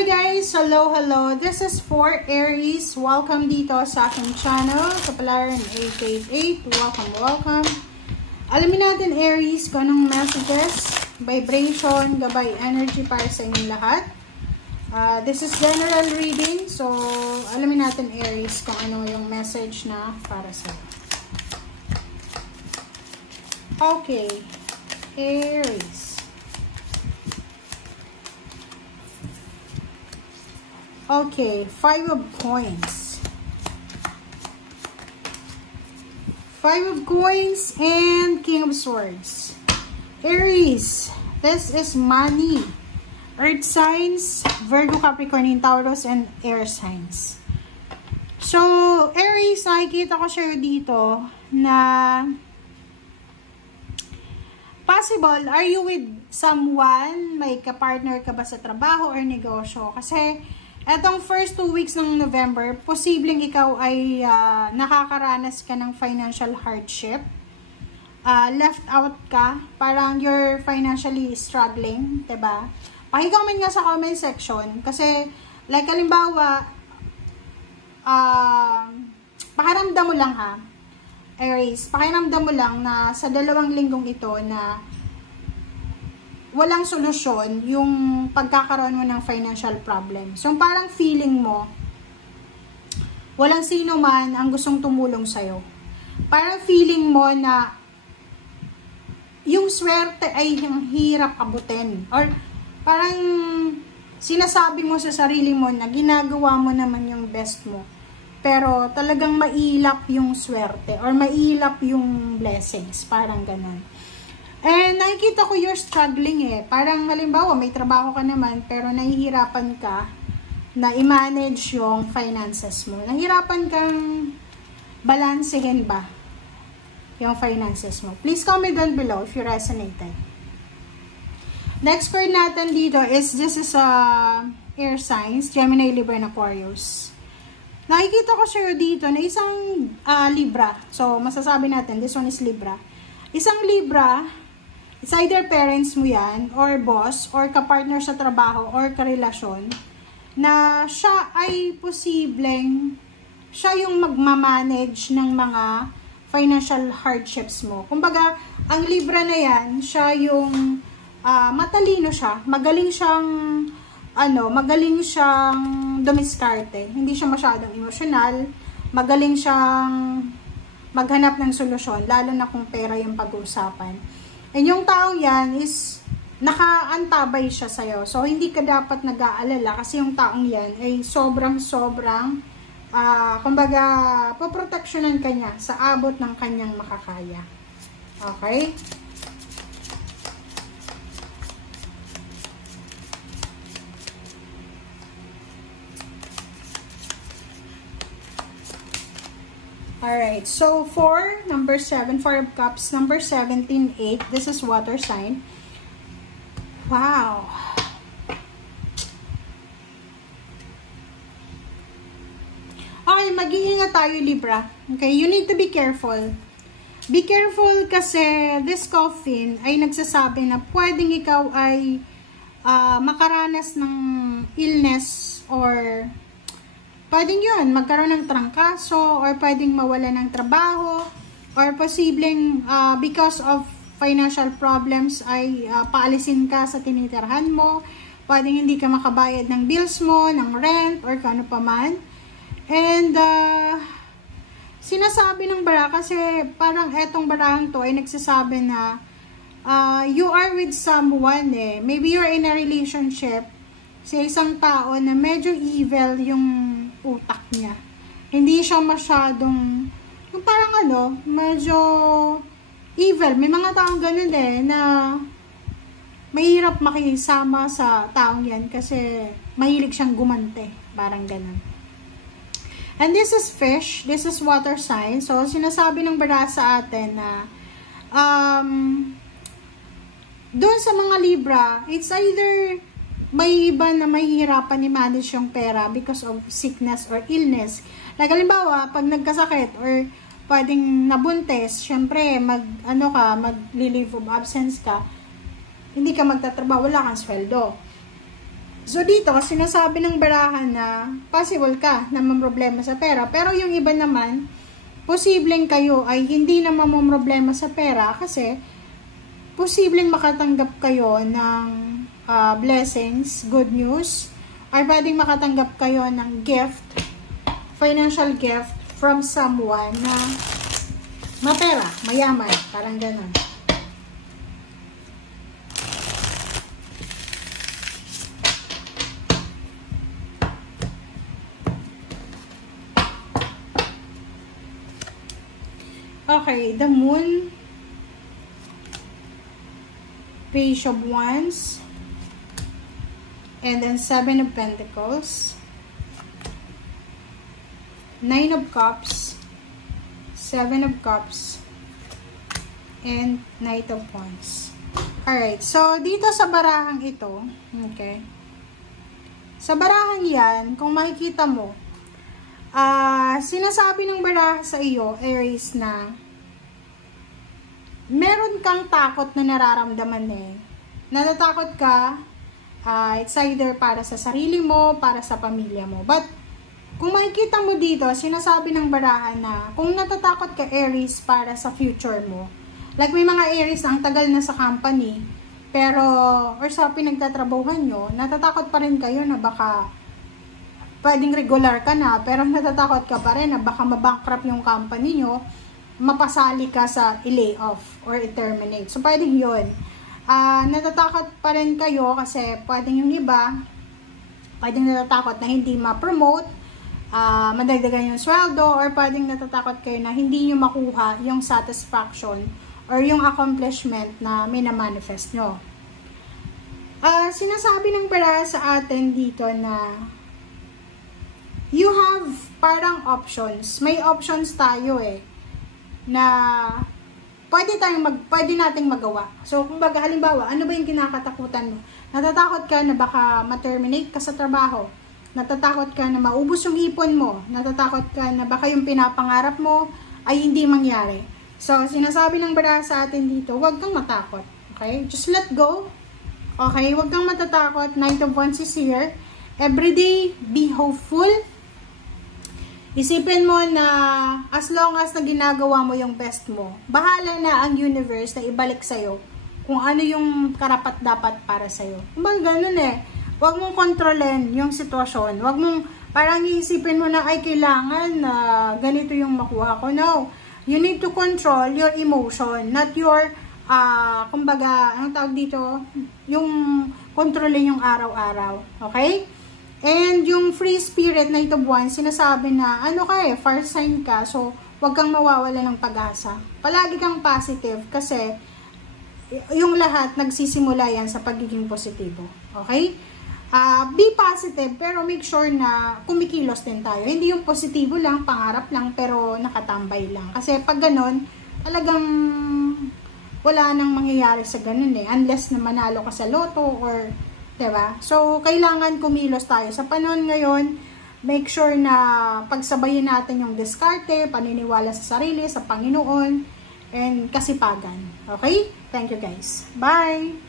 Hi guys! Hello! This is for Aries. Welcome dito sa aking channel, Kapalaran 888. Welcome. Alamin natin Aries kung anong messages, vibration, gabay, energy para sa inyong lahat. This is general reading. So, alamin natin Aries kung ano yung message na para sa okay. Aries. Okay, 5 of coins. 5 of coins and King of Swords. Aries, this is money. Earth signs, Virgo, Capricorn, Taurus, and air signs. So, Aries, nakikita ko siya dito na possible, are you with someone? May kapartner ka ba sa trabaho or negosyo? Kasi, etong first 2 weeks ng November, posibleng ikaw ay nakakaranas ka ng financial hardship. Left out ka. Parang you're financially struggling. Diba? Paki-comment nga sa comment section. Kasi, like, halimbawa, pakiramdam mo lang ha. Aries, pakiramdam mo lang na sa 2 linggong ito na walang solusyon yung pagkakaroon mo ng financial problem. So, parang feeling mo, walang sino man ang gustong tumulong sa'yo. Parang feeling mo na yung swerte ay yung hirap abutin. Or parang sinasabi mo sa sarili mo na ginagawa mo naman yung best mo. Pero talagang mailap yung swerte or mailap yung blessings. Parang ganun. And nakikita ko you're struggling eh. Parang halimbawa may trabaho ka naman pero nahihirapan ka na i-manage yung finances mo. Nahihirapan kang balansehin ba yung finances mo. Please comment down below if you resonated. Next card natin dito is this is air signs, Gemini, Libra, and Aquarius. Nakikita ko siya dito na isang Libra. So masasabi natin this one is Libra. Isang Libra, it's either parents mo yan, or boss, or kapartner sa trabaho, or karelasyon, na siya ay posibleng, siya yung magmamanage ng mga financial hardships mo. Kumbaga, ang Libra na yan, siya yung matalino siya, magaling siyang dumiskarte. Hindi siya masyadong emosyonal, magaling siyang maghanap ng solusyon, lalo na kung pera yung pag-uusapan. And yung taong yan is nakaantabay siya sa'yo. So, hindi ka dapat nag-aalala kasi yung taong yan ay sobrang kumbaga, poproteksyonan ka niya sa abot ng kanyang makakaya. Okay? Alright, so for number 7, 4 of Cups, number 17, 8, this is water sign. Wow. Okay, mag-iingat tayo, Libra. Okay, you need to be careful. Be careful kasi this coffin ay nagsasabi na pwedeng ikaw ay makaranas ng illness or pwedeng yun, magkaroon ng trangkaso, or pwedeng mawala ng trabaho, or posibleng because of financial problems ay paalisin ka sa tinitirhan mo, pwedeng hindi ka makabayad ng bills mo, ng rent, or kano pa man. And sinasabi ng bara, kasi parang etong barang to ay nagsasabi na you are with someone eh. Maybe you're in a relationship sa isang tao na medyo evil yung utak niya. Hindi siya masyadong, yung parang medyo evil. May mga taong ganun eh, na mahirap makisama sa taong yan kasi mahilig siyang gumante. Parang ganun. And this is fish. This is water sign. So, sinasabi ng bara sa atin na doon sa mga Libra, it's either may iba na mahihirapan i-manage yung pera because of sickness or illness. Like, halimbawa, pag nagkasakit or pwedeng nabuntis, syempre, mag-leave of absence ka, hindi ka magtatrabaho, wala kang sweldo. So, dito, sinasabi ng barahan na possible ka na mamroblema sa pera. Pero yung iba naman, posibleng kayo ay hindi na mamroblema sa pera kasi posibleng makatanggap kayo ng blessings, good news, or pwedeng makatanggap kayo ng gift, financial gift from someone na mapera, mayaman, parang ganun. Okay, the Moon, Page of Wands, and then 7 of Pentacles, 9 of Cups, 7 of Cups, and Knight of Wands. Alright, so dito sa barahang ito, okay, sa barahang yan, kung makikita mo, sinasabi ng baraha sa iyo, Aries, na meron kang takot na nararamdaman eh. Natatakot ka, it's either para sa sarili mo, para sa pamilya mo. But, kung makikita mo dito, sinasabi ng baraha na kung natatakot ka, Aries, para sa future mo. Like may mga Aries ang tagal na sa company, pero, or sa pinagtatrabahuhan nyo, natatakot pa rin kayo na baka pwedeng regular ka na, pero natatakot ka pa rin na baka mabankrupt yung company nyo, mapasali ka sa i-layoff or i-terminate. So, pwedeng yun. Natatakot pa rin kayo kasi pwedeng yung iba, pwedeng natatakot na hindi ma-promote, madagdagan yung sweldo, or pwedeng natatakot kayo na hindi nyo makuha yung satisfaction or yung accomplishment na minamanifest nyo. Sinasabi ng baraha sa atin dito na you have parang options. May options tayo eh na pwede nating magawa. So, kung baga, halimbawa, ano ba yung kinakatakutan mo? Natatakot ka na baka ma-terminate ka sa trabaho. Natatakot ka na maubos yung ipon mo. Natatakot ka na baka yung pinapangarap mo ay hindi mangyari. So, sinasabi ng baraha sa atin dito, huwag kang matakot. Okay? Just let go. Okay? Huwag kang matatakot. Knight of Wands is here. Everyday, be hopeful. Isipin mo na as long as na ginagawa mo yung best mo, bahala na ang universe na ibalik sa'yo kung ano yung karapat-dapat para sa'yo. Kumbaga ganun eh. Huwag mong kontrolin yung sitwasyon. Huwag mong parang iisipin mo na ay kailangan na ganito yung makuha ko. No. You need to control your emotion, not your, kumbaga, anong tawag dito? Yung kontrolin yung araw-araw. Okay? And yung free spirit na ito buwan, sinasabi na, ano ka eh, fire sign ka, so huwag kang mawawala ng pag-asa. Palagi kang positive kasi yung lahat nagsisimula yan sa pagiging positibo. Okay? Be positive, pero make sure na kumikilos din tayo. Hindi yung positibo lang, pangarap lang, pero nakatambay lang. Kasi pag ganun, talagang wala nang mangyayari sa ganun eh. Unless na manalo ka sa loto or diba? So, kailangan kumilos tayo. Sa panahon ngayon, make sure na pagsabayin natin yung diskarte, paniniwala sa sarili, sa Panginoon, and kasipagan. Okay? Thank you guys. Bye!